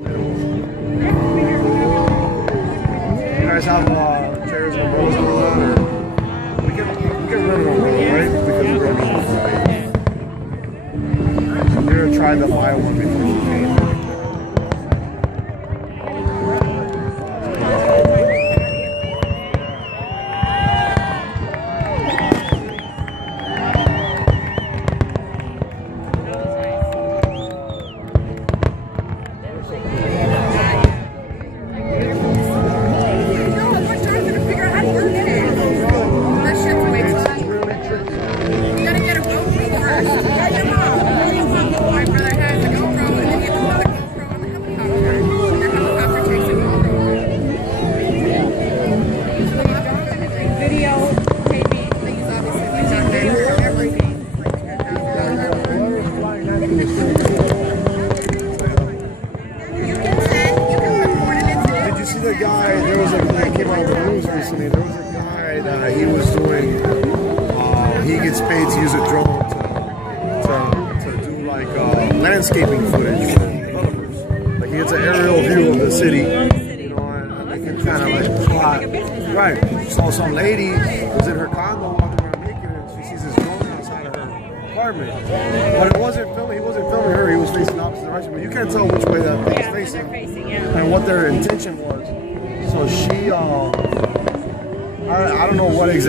You guys have chairs and umbrellas on that, or we can rent an umbrella, right? Because we're gonna need space. I'm gonna try the buy one before you came. The guy, there was a guy came out of the news recently. There was a guy that he was doing. He gets paid to use a drone to do like landscaping footage for developers. Like he gets an aerial view of the city, you know, and they can kind of like plot. Right. So some lady was in her condo walking around naked, and she sees this drone outside of her apartment. But it wasn't filming. He wasn't filming her. He was facing the opposite direction. But you can't tell which way that thing is facing, and what their intention was. So she, I don't know what exactly.